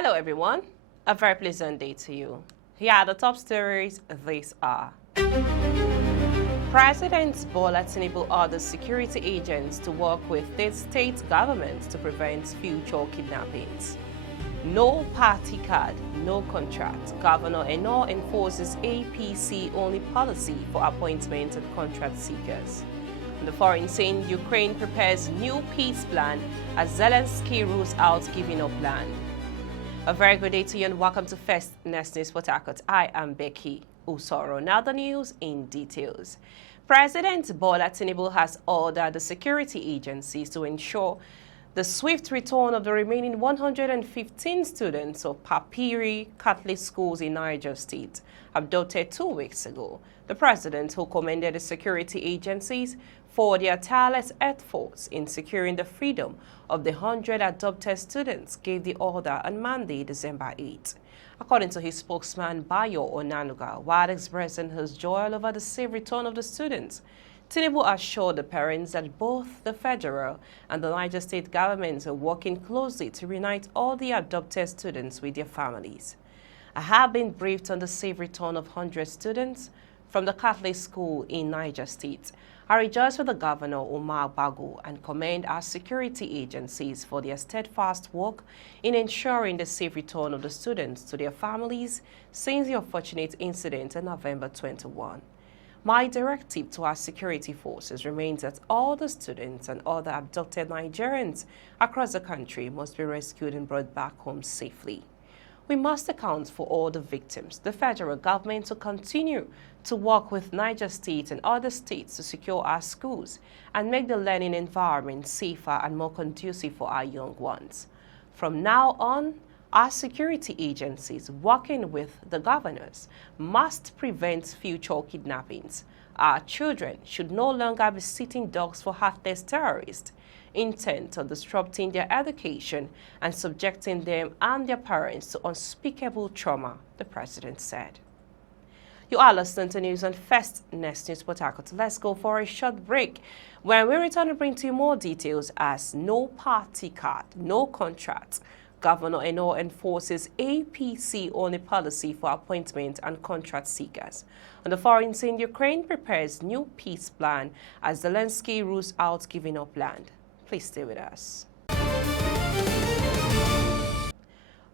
Hello everyone, a very pleasant day to you. Here are the top stories. These are: President Bola Tinubu orders security agents to work with state governments to prevent future kidnappings. No party card, no contract. Governor Eno enforces APC only policy for appointment and contract seekers. On the foreign scene, Ukraine prepares new peace plan as Zelensky rules out giving up land. A very good day to you and welcome to First News Port Harcourt. I am Becky Usoro. Now the news in details. President Bola Tinubu has ordered the security agencies to ensure the swift return of the remaining 115 students of Papiri Catholic schools in Niger State, abducted 2 weeks ago. The president, who commended the security agencies for their tireless efforts in securing the freedom of the 100 adopted students, gave the order on Monday, December 8. According to his spokesman, Bayo Onanuga, while expressing his joy over the safe return of the students, Tinubu assured the parents that both the federal and the Niger State governments are working closely to reunite all the adopted students with their families. I have been briefed on the safe return of 100 students from the Catholic school in Niger State. I rejoice with the Governor Umar Bago and commend our security agencies for their steadfast work in ensuring the safe return of the students to their families since the unfortunate incident in November 21. My directive to our security forces remains that all the students and other abducted Nigerians across the country must be rescued and brought back home safely. We must account for all the victims. The federal government will continue to work with Niger State and other states to secure our schools and make the learning environment safer and more conducive for our young ones. From now on, our security agencies, working with the governors, must prevent future kidnappings. Our children should no longer be sitting ducks for heartless terrorists, intent on disrupting their education and subjecting them and their parents to unspeakable trauma, the president said. You are listening to news on First News Port Harcourt. Let's go for a short break. When we return to bring to you more details as no party card, no contract. Governor Eno enforces APC only policy for appointment and contract seekers. On the foreign scene, Ukraine prepares new peace plan as Zelensky rules out giving up land. Please stay with us.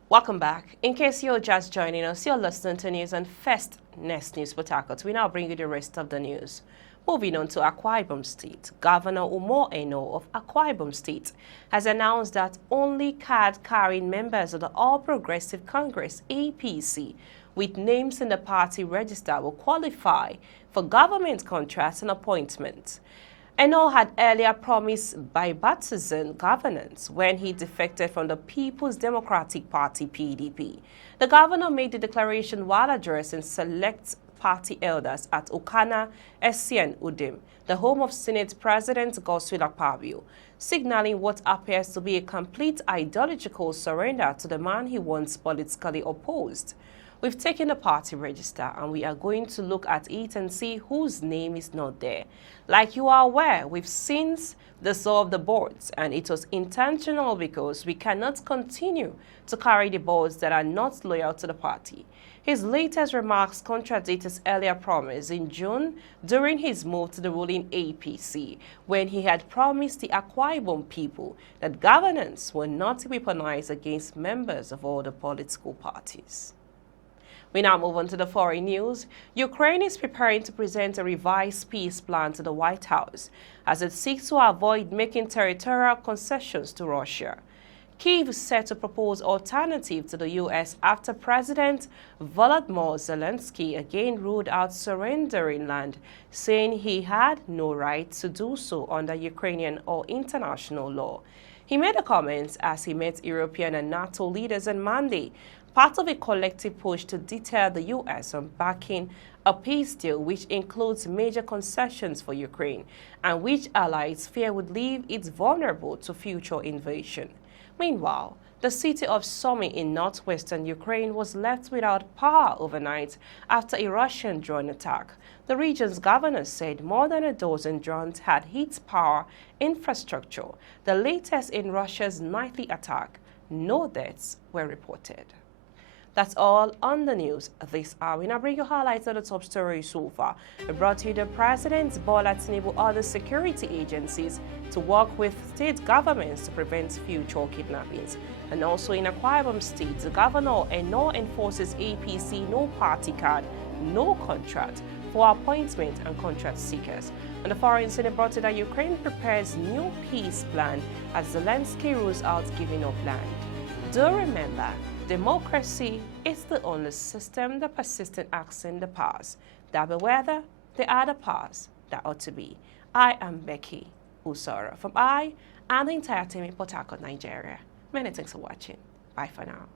Welcome back. In case you're just joining us, you're listening to news on First News Port Harcourt. We now bring you the rest of the news. Moving on to Akwa Ibom State, Governor Umar Eno of Akwa Ibom State has announced that only card-carrying members of the All Progressive Congress, APC, with names in the party register will qualify for government contracts and appointments. Eno had earlier promised bipartisan governance when he defected from the People's Democratic Party, PDP. The governor made the declaration while addressing select party elders at Okana, Essien Udim, the home of Senate President Godswill Akpabio, signaling what appears to be a complete ideological surrender to the man he once politically opposed. We've taken the party register and we are going to look at it and see whose name is not there. Like you are aware, we've since dissolved the boards, and it was intentional because we cannot continue to carry the boards that are not loyal to the party. His latest remarks contradict his earlier promise in June during his move to the ruling APC, when he had promised the Akwa Ibom people that governance will not be weaponized against members of all the political parties. We now move on to the foreign news. Ukraine is preparing to present a revised peace plan to the White House as it seeks to avoid making territorial concessions to Russia. Kyiv is set to propose alternative to the U.S. after President Volodymyr Zelensky again ruled out surrendering land, saying he had no right to do so under Ukrainian or international law. He made the comments as he met European and NATO leaders on Monday, part of a collective push to deter the U.S. from backing a peace deal which includes major concessions for Ukraine and which allies fear would leave it vulnerable to future invasion. Meanwhile, the city of Sumy in northwestern Ukraine was left without power overnight after a Russian drone attack. The region's governor said more than a dozen drones had hit power infrastructure, the latest in Russia's nightly attack no deaths were reported. That's all on the news this hour. We now bring you highlights of the top stories so far. We brought to you the President Bola Tinubu other security agencies to work with state governments to prevent future kidnappings. And also in Akwa Ibom State, the governor enforces APC no party card, no contract for appointment and contract seekers. And the foreign Senate brought to that Ukraine prepares new peace plan as Zelensky rules out giving up land. Do remember, democracy is the only system that persistent acts in the past. That be whether they are the past that ought to be. I am Becky Usora from and the entire team in Port Harcourt, Nigeria. Many thanks for watching. Bye for now.